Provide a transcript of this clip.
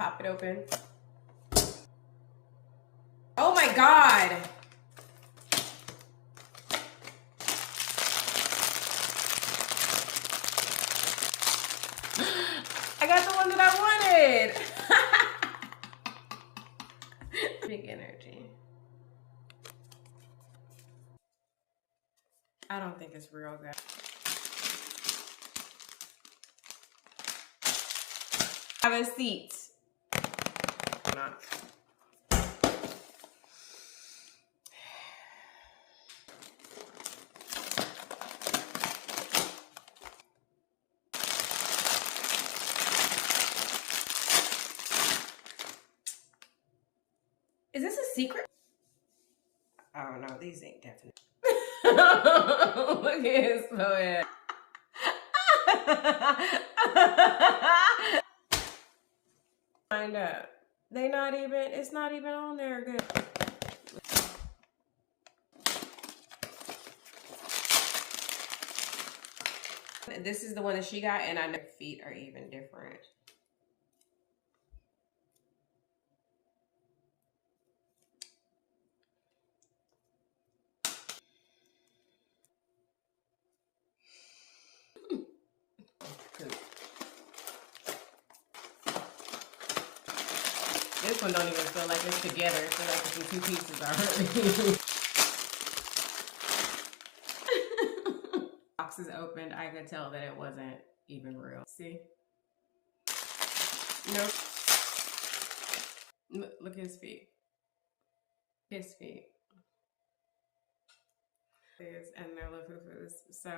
pop it open. Oh my God. I got the one that I wanted. Big energy. I don't think it's real, guys. Have a seat. Not. Is this a secret? Oh no, these ain't definite. Look at his forehead. Find out. It's not even on there good. This is the one that she got, and I know feet are even different. This one don't even feel like it's together. It feels like it's in two pieces already. Box is opened. I could tell that it wasn't even real. See? Nope. Look at his feet. His feet. And they're Lafufus. So